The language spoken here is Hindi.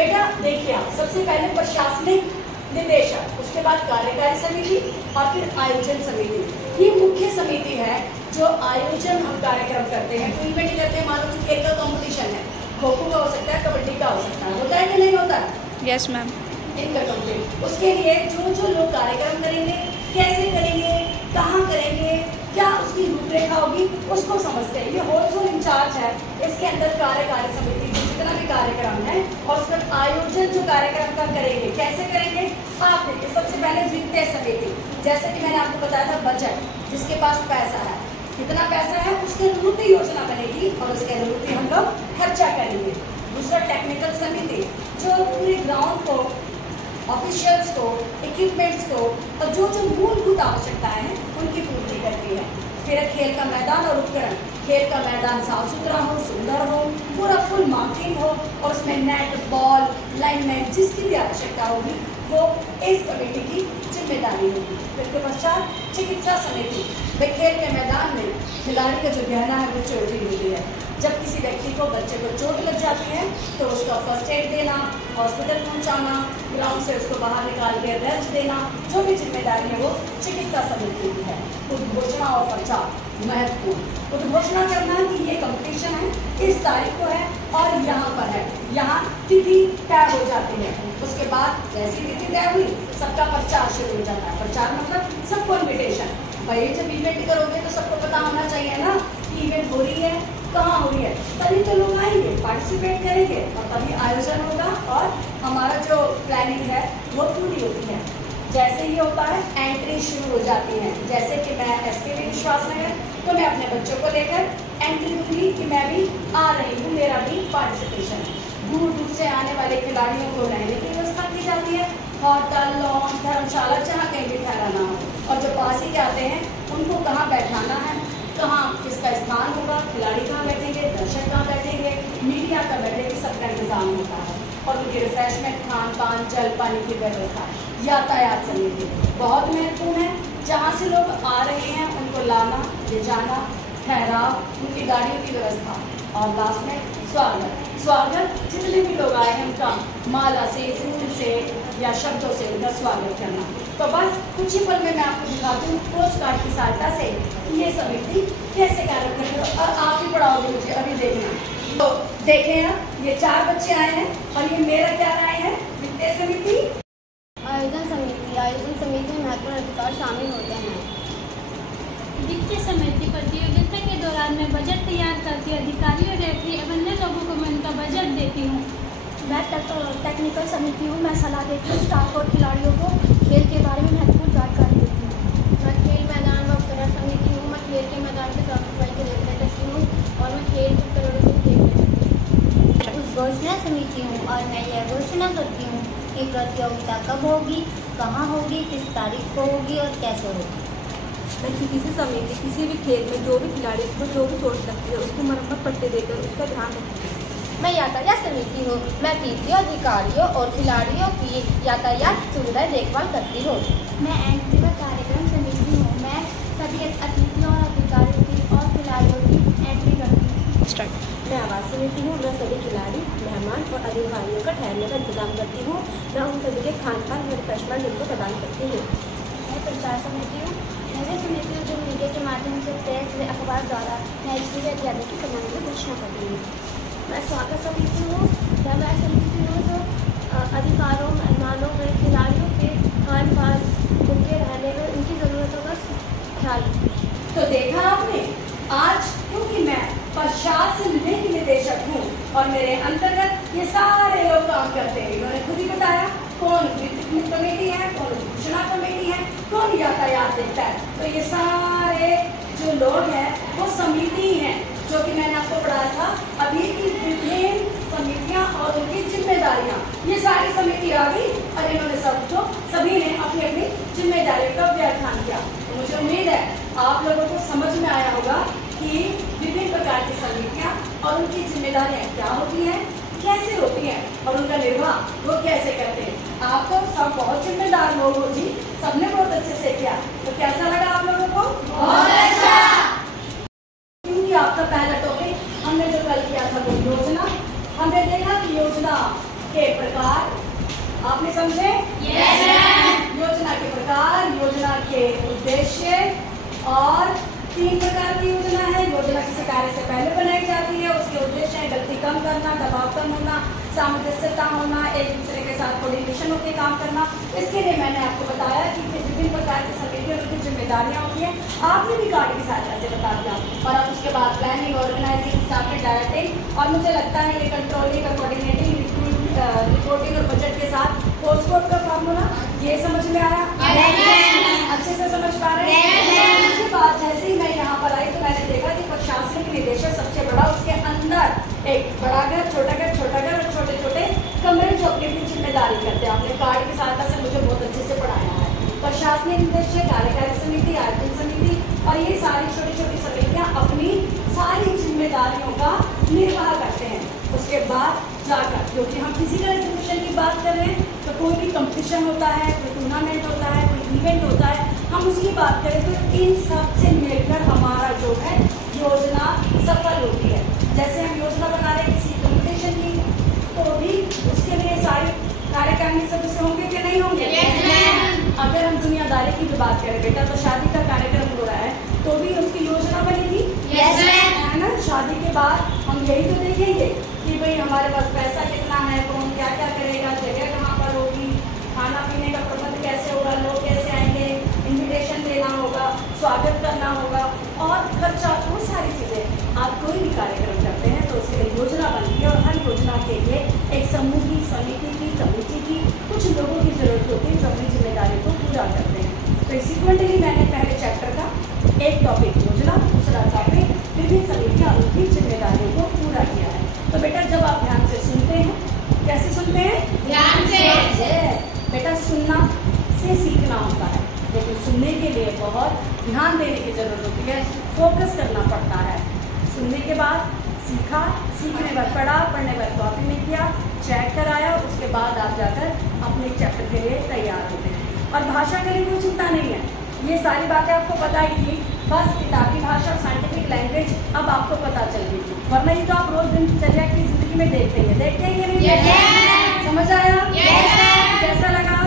बेटा देखिए आप, सबसे पहले प्रशासनिक निदेशक, उसके बाद कार्यकारी समिति और फिर आयोजन समिति। ये मुख्य समिति है जो आयोजन हम कार्यक्रम करते हैं, कोई इवेंट करते हैं। मान लो खेल का कंपटीशन है, खो खो का हो सकता है, कबड्डी का हो सकता है, होता है कि नहीं होता है? Yes ma'am. इनका कंप्लीट, उसके लिए जो लोग कार्यक्रम करेंगे, कैसे करेंगे, कहाँ करेंगे, क्या उसकी रूपरेखा होगी, उसको समझते हैं। ये होल इंचार्ज है, इसके अंदर कार्यकारी समिति जितना भी कार्यक्रम है, और उसका आयोजन जो कार्यक्रम का करेंगे, कैसे करेंगे आप देखिए। सबसे पहले वित्तीय समिति, जैसे कि मैंने आपको बताया था बजट, जिसके पास पैसा है, कितना पैसा है उसके अनुरूप ही योजना बनेगी और उसके अनुरूप ही हम लोग खर्चा करेंगे। दूसरा टेक्निकल समिति, जो पूरे ग्राउंड को, ऑफिशियल्स को, इक्विपमेंट्स को और जो मूलभूत आवश्यकताएं हैं उनकी पूर्ति करती है। फिर खेल का मैदान और उपकरण, खेल का मैदान साफ सुथरा हो, सुंदर हो, पूरा फुल मार्किंग हो और उसमें नेट, बॉल, लाइनमेन, जिसकी भी आवश्यकता होगी वो इस कमेटी की जिम्मेदारी होगी। फिर के पश्चात चिकित्सा समिति, भाई खेल के मैदान में खिलाड़ी का जो गहना है वो चोटी मिलती है। जब किसी व्यक्ति को, बच्चे को चोट लग जाती है तो उसका फर्स्ट एड देना, हॉस्पिटल पहुंचाना, ग्राउंड से उसको बाहर निकाल के रेस्ट देना, जो भी जिम्मेदारी है वो चिकित्सा समिति की है। उद्घोषणा और प्रचार महत्वपूर्ण, उद्घोषणा करना कि ये कंपटीशन है, इस तारीख को है और यहाँ पर है, यहाँ तिथि तय हो जाती है। उसके बाद जैसी तिथि तय हुई सबका प्रचार शुरू हो जाता है। प्रचार मतलब सबको इन्विटेशन, भाई जब इवेंट करोगे तो सबको पता होना चाहिए ना कि इवेंट हो रही है, कहाँ हो रही है, तभी तो लोग आएंगे, पार्टिसिपेट करेंगे और तभी आयोजन होगा और हमारा जो प्लानिंग है वो पूरी होती है। जैसे ही होता है एंट्री शुरू हो जाती है। जैसे कि मैं SKV विश्वास नगर, तो मैं अपने बच्चों को लेकर एंट्री दूंगी कि मैं भी आ रही हूँ, मेरा भी पार्टिसिपेशन। दूर दूर से आने वाले खिलाड़ियों को रहने की व्यवस्था की जाती है, होटल, लॉज, धर्मशाला, जहाँ कहीं भी ठहराना हो, और जो पास ही जाते हैं उनको कहाँ बैठाना है, कहाँ किसका स्थान होगा, खिलाड़ी कहाँ बैठेंगे, दर्शक कहाँ बैठेंगे, मीडिया कहाँ बैठेगी, सबका इंतजाम होता है। और उनकी रिफ्रेशमेंट, खान पान, जल पानी की व्यवस्था। यातायात समिति बहुत महत्वपूर्ण है, जहाँ से लोग आ रहे हैं उनको लाना, ले जाना, ठहराव, उनकी गाड़ियों की व्यवस्था। और लास्ट में स्वागत, जितने भी लोग आए हैं उनका माला से, फूल से या शब्दों से उनका स्वागत करना। तो बस कुछ ही पल में मैं आपको दिखाती हूँ पोस्ट कार्ड की सहायता से ये समिति कैसे कार्य करती है, और आप ही पढ़ाओगे मुझे, अभी देखना। तो देखें आप, ये 4 बच्चे आए हैं और ये मेरा क्या राय है, वित्तीय समिति, आयोजन समिति। आयोजन समिति में महत्वपूर्ण अधिकार शामिल होते हैं। वित्तीय समिति प्रतियोगिता के दौरान मैं बजट तैयार करती हूँ, अधिकारियों, रेफरी और अन्य लोगों को मैं उनका बजट देती हूँ। मैं टेक्निकल समिति हूँ, मैं सलाह देती हूँ स्टाफ और खिलाड़ियों को खेल के बारे में महत्वपूर्ण जानकारी देती हूँ। मैं खेल मैदान व उपकरण समिति हूँ, मैं खेल के मैदान की साफ सफाई के देखरेख करती हूँ और मैं खेल के उपकरणों की देखरेख करती हूँ। घोषणा समिति हूँ और मैं यह घोषणा करती हूँ कि प्रतियोगिता कब होगी, कहाँ होगी, किस तारीख को होगी और कैसे होगी। मैं किसी समिति, किसी भी खेल में जो भी खिलाड़ी को जो भी चोट लगती है उसकी मरम्मत पट्टी देकर उसका ध्यान रखती हूँ। मैं यातायात समिति हूँ, मैं पीटी अधिकारियों और खिलाड़ियों की यातायात सुविधा देखभाल करती हूँ। मैं एंट्री व कार्यक्रम समिति हूँ, मैं सभी अतिथियों और अधिकारियों की और खिलाड़ियों की एंट्री करती हूँ। मैं आवास समिति हूँ, मैं सभी खिलाड़ी, मेहमान और अधिकारियों का ठहरने का इंतजाम करती हूँ। मैं उन सभी के खान पान व रिफ्रेशमेंट उनको प्रदान करती हूँ। मैं प्रचार समिति हूँ, मैं समिति हूँ जो मीडिया के माध्यम से प्रेस व अखबार द्वारा नेशनल इत्यादि की कमाने की घोषणा करती हूँ। मैं स्वागत समिति हूँ, मैं समिति हूँ जो अधिकारों, मेहमानों में, खिलाड़ियों के खान पान, उनके रहने में, उनकी ज़रूरतों का ख्याल रखती हूँ। तो देखा आपने, आज क्योंकि मैं प्रशासनिक निदेशक हूँ और मेरे अंतर्गत ये सारे लोग काम करते हैं। इन्होंने खुद ही बताया कौन वित्त कमेटी है, कौन घोषणा कमेटी है, कौन यातायात देखता है। तो ये सारे जो लोग हैं वो समिति हैं, जो कि मैंने आपको पढ़ाया था अभी की विभिन्न समितियां और उनकी जिम्मेदारियां। ये सारी समिति आ गई और इन्होंने सभी ने अपनी अपनी जिम्मेदारियों का व्याख्यान किया। तो मुझे उम्मीद है आप लोगों को समझ में आया होगा कि विभिन्न प्रकार की समितियां और उनकी जिम्मेदारियां क्या होती हैं, कैसे होती हैं और उनका निर्वाह वो कैसे करते हैं। आप तो सब बहुत जिम्मेदार लोग हो जी, सबने बहुत अच्छे से किया। तो कैसा लगा आप लोगों को? बहुत अच्छा। आपका पहला टॉपिक हमने जो कल किया था वो योजना। हमने देखा कि योजना के प्रकार आपने समझे? योजना के प्रकार, योजना के उद्देश्य और 3 प्रकार की योजना है। योजना किसी कार्य से पहले बनाई जाती है, उसके उद्देश्य है गलती कम करना, दबाव कम होना, सामंजस्यता होना, एक दूसरे के साथ कोऑर्डिनेशन होकर काम करना। इसके लिए मैंने आपको बताया कि विभिन्न प्रकार की समितियों की जिम्मेदारियां होती हैं। आपने भी कार्य की सहायता से बता दिया और अब उसके बाद प्लानिंग, ऑर्गेनाइजिंग, स्टाफिंग, डायरेक्टिंग और मुझे लगता है ये कंट्रोलिंग और कोऑर्डिनेटिंग, रिपोर्टिंग और बजट के साथ पोस्टपोर्ट का फार्मूला ये समझ में आया? अच्छे से समझ पा रहे हैं? उसके बाद जैसे ही मैं यहाँ पर आई तो मैंने देखा कि प्रशासनिक निदेशक सबसे बड़ा, उसके अंदर एक बड़ा घर, छोटा घर, छोटा घर और छोटे छोटे कमरे जो अपनी अपनी जिम्मेदारी करते हैं। आपने कार्ड की सहायता से मुझे बहुत अच्छे से पढ़ाया है। प्रशासनिक निदेशक, कार्यकारी समिति, आयोजन समिति और ये सारी छोटी छोटी समितियाँ अपनी सारी जिम्मेदारियों का निर्वाह करते हैं। उसके बाद जाकर, क्योंकि हम फिजिकल एजुकेशन की बात कर रहे हैं तो कोई भी कंपटीशन होता है, कोई टूर्नामेंट होता है, कोई इवेंट होता है, हम उसकी बात करें तो इन सब से मिलकर हमारा जो है योजना सफल होती है। जैसे हम योजना बना रहे हैं किसी कंपटीशन की तो भी उसके लिए सारे कार्यकारिणी सदस्य होंगे कि नहीं होंगे? अगर हम दुनियादारी की भी बात करें बेटा तो शादी का कार्यक्रम हो रहा है तो भी उसकी योजना बनेगी, है ना? शादी के बाद हम यही तो देखेंगे कि भाई हमारे पास पैसा कितना है, कौन क्या क्या करेगा, जगह कहाँ पर होगी, खाना पीने का प्रबंध कैसे होगा, लोग कैसे आएंगे, इन्विटेशन देना होगा, स्वागत करना होगा और खर्चा, बहुत सारी चीज़ें। आप कोई भी कार्यक्रम करते हैं तो उसके लिए योजना बनती है और हर योजना के लिए एक समूह की, समिति की, कमेटी की, कुछ लोगों की जरूरत होती है जो अपनी जिम्मेदारी को पूरा करते हैं। तो इसीक्वेंटली मैंने पहले चैप्टर का एक टॉपिक योजना, दूसरा टॉपिक विभिन्न समितियाँ उनकी जिम्मेदारियों को पूरा किया है। तो बेटा जब आप ध्यान से सुनते हैं, कैसे सुनते हैं? ध्यान से। बेटा सुनना से सीखना होता है, लेकिन सुनने के लिए बहुत ध्यान देने की जरूरत होती है, फोकस करना पड़ता है। सुनने के बाद सीखा, सीखने के बाद पढ़ा, पढ़ने के बाद कॉपी में किया, चेक कराया, उसके बाद आप जाकर अपने चैप्टर के लिए तैयार होते हैं। और भाषा के लिए कोई चिंता नहीं है, ये सारी बातें आपको पता ही थी, बस किताबी भाषा और साइंटिफिक लैंग्वेज अब आपको पता चल गई, वरना ये तो आप रोज दिनचर्या की जिंदगी में देखते हैं कि नहीं? समझ आया? कैसा लगा?